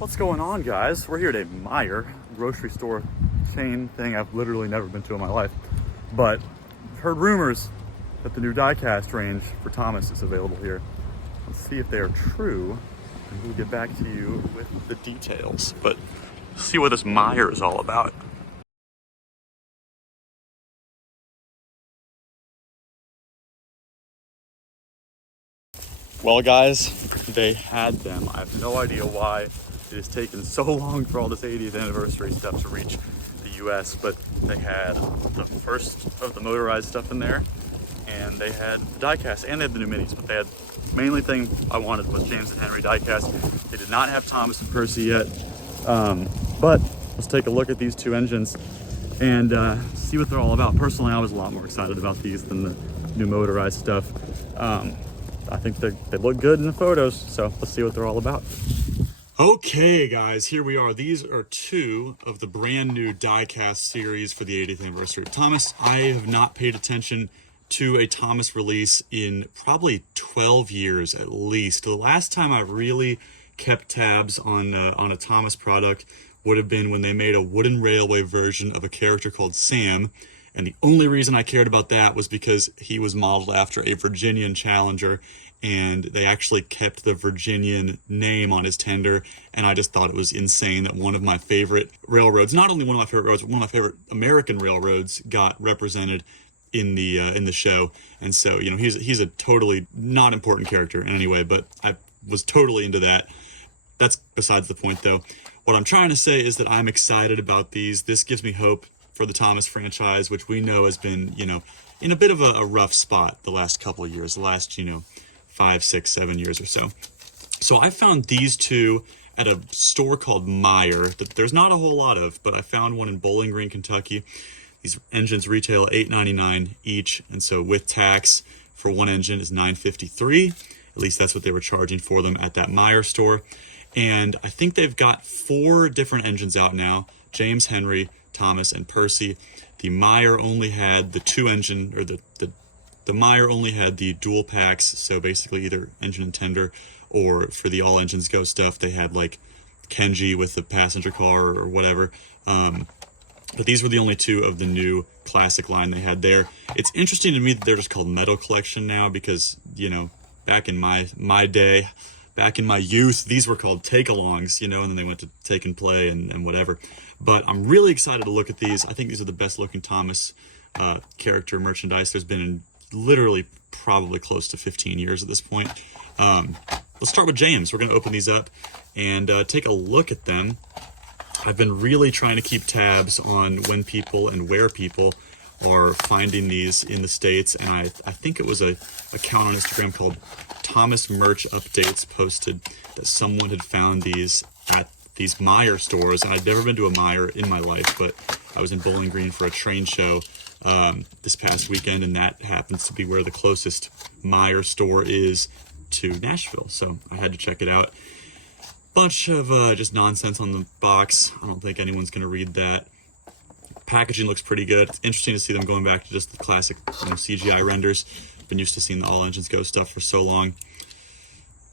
What's going on, guys? We're here at a Meijer grocery store chain thing I've literally never been to in my life, but I've heard rumors that the new diecast range for Thomas is available here. Let's see if they are true, and we'll get back to you with the details. But see what this Meijer is all about. Well, guys, they had them. I have no idea why it has taken so long for all this 80th anniversary stuff to reach the US, but they had the first of the motorized stuff in there, and they had the diecast, and they had the new minis, but they had, mainly thing I wanted was James and Henry diecast. They did not have Thomas and Percy yet, but let's take a look at these two engines and see what they're all about. Personally, I was a lot more excited about these than the new motorized stuff. I think they look good in the photos, so let's see what they're all about. Okay, guys, here we are. These are two of the brand new diecast series for the 80th anniversary of Thomas. I have not paid attention to a Thomas release in probably 12 years at least. The last time I really kept tabs on a Thomas product would have been when they made a wooden railway version of a character called Sam. And the only reason I cared about that was because he was modeled after a Virginian Challenger, and they actually kept the Virginian name on his tender, and I just thought it was insane that one of my favorite railroads, not only one of my favorite railroads, but one of my favorite American railroads got represented in the show. And so, you know, he's a totally not important character in any way, but I was totally into that. That's besides the point, though. What I'm trying to say is that I'm excited about these. This gives me hope for the Thomas franchise, which we know has been, you know, in a bit of a rough spot the last couple of years, the last, you know, 5, 6, 7 years or so. So I found these two at a store called Meijer that there's not a whole lot of, but I found one in Bowling Green, Kentucky. These engines retail at $8.99 each, and so with tax for one engine is $9.53. At least that's what they were charging for them at that Meijer store. And I think they've got 4 different engines out now: James, Henry, Thomas, and Percy. The Meijer only had the 2-engine, or the Meijer only had the dual packs, so basically either engine and tender, or for the all engines go stuff, they had like Kenji with the passenger car or whatever. But these were the only 2 of the new classic line they had there. It's interesting to me that they're just called Metal Collection now, because, you know, back in my day, back in my youth, these were called take-alongs, you know, and then they went to take and play and whatever. But I'm really excited to look at these. I think these are the best looking Thomas character merchandise there's been in literally probably close to 15 years at this point. Let's start with James. We're going to open these up and take a look at them. I've been really trying to keep tabs on when people and where people are finding these in the States, and I think it was a account on Instagram called Thomas Merch Updates posted that someone had found these at these Meijer stores. And I'd never been to a Meijer in my life, but I was in Bowling Green for a train show this past weekend, and that happens to be where the closest Meijer store is to Nashville, so I had to check it out. Bunch of just nonsense on the box. I don't think anyone's going to read that. Packaging looks pretty good. It's interesting to see them going back to just the classic, you know, CGI renders. Been used to seeing the all engines go stuff for so long.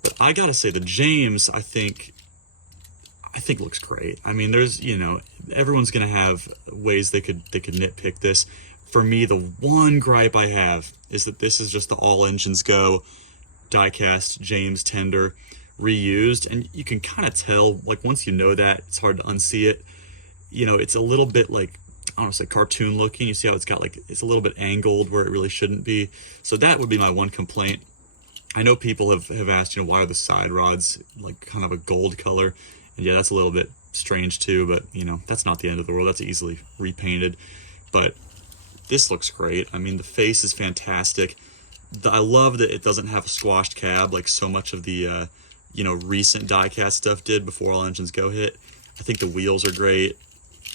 But I gotta say, the James, I think looks great. I mean, there's, you know, everyone's gonna have ways they could nitpick this. For me, the one gripe I have is that this is just the all engines go diecast James tender reused, and you can kind of tell, like, once you know that, it's hard to unsee it. You know, it's a little bit like, I don't want to say cartoon looking. You see how it's got, like, it's a little bit angled where it really shouldn't be. So that would be my one complaint. I know people have asked, you know, why are the side rods like kind of a gold color? And yeah, that's a little bit strange too, but, you know, that's not the end of the world. That's easily repainted. But this looks great. I mean, the face is fantastic. I love that it doesn't have a squashed cab like so much of the, you know, recent diecast stuff did before all engines go hit. I think the wheels are great.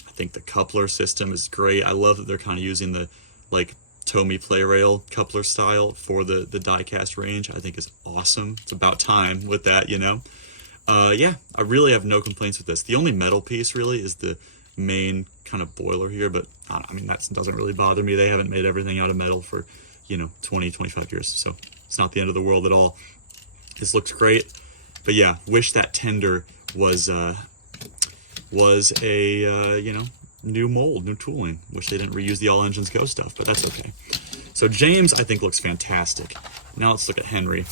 I think the coupler system is great. I love that they're kind of using the, like, Tomy play rail coupler style for the diecast range. I think is awesome. It's about time with that, you know. Yeah, I really have no complaints with this. The only metal piece really is the main kind of boiler here, but I mean, that doesn't really bother me. They haven't made everything out of metal for, you know, 20, 25 years, so it's not the end of the world at all. This looks great, but yeah, wish that tender was a you know, new mold, new tooling. Wish they didn't reuse the All Engines Go stuff, but that's okay. So James, I think, looks fantastic. Now let's look at Henry.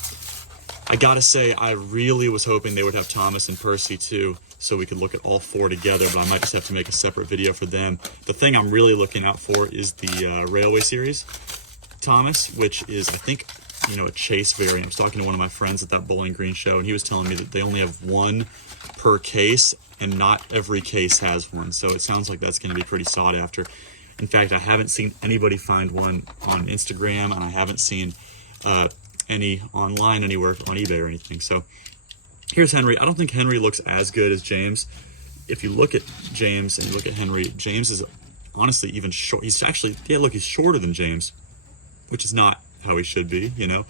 I gotta say, I really was hoping they would have Thomas and Percy too, so we could look at all four together, but I might just have to make a separate video for them. The thing I'm really looking out for is the Railway Series Thomas, which is, I think, you know, a chase variant. I was talking to one of my friends at that Bowling Green show, and he was telling me that they only have one per case, and not every case has one, so it sounds like that's going to be pretty sought after. In fact, I haven't seen anybody find one on Instagram, and I haven't seen any online anywhere on eBay or anything. So here's Henry. I don't think Henry looks as good as James. If you look at James and you look at Henry, James is honestly even short. He's actually, yeah, look, he's shorter than James, which is not how he should be, you know,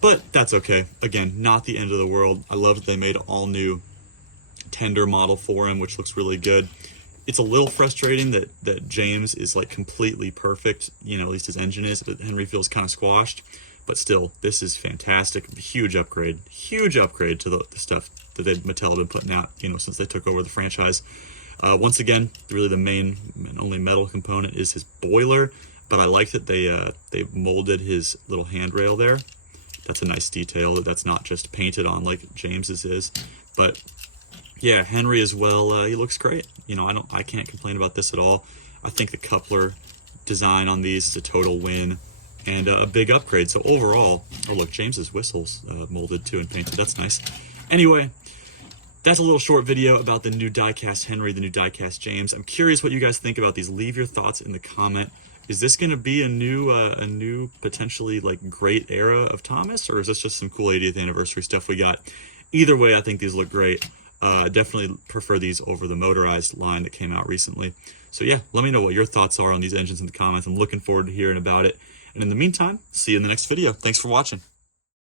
but that's okay. Again, not the end of the world. I love that they made an all new tender model for him, which looks really good. It's a little frustrating that James is like completely perfect, you know, at least his engine is, but Henry feels kind of squashed. But still, this is fantastic. Huge upgrade to the stuff that Mattel have been putting out, you know, since they took over the franchise. Once again, really the main and only metal component is his boiler, but I like that they molded his little handrail there. That's a nice detail. That's not just painted on like James's is. But yeah, Henry as well. He looks great. You know, I can't complain about this at all. I think the coupler design on these is a total win. And a big upgrade. So overall, oh look, James's whistle's molded too and painted. That's nice. Anyway, that's a little short video about the new diecast Henry, the new diecast James. I'm curious what you guys think about these. Leave your thoughts in the comment. Is this going to be a new potentially like great era of Thomas, or is this just some cool 80th anniversary stuff we got? Either way, I think these look great. Definitely prefer these over the motorized line that came out recently. So yeah, let me know what your thoughts are on these engines in the comments. I'm looking forward to hearing about it. And in the meantime, see you in the next video. Thanks for watching.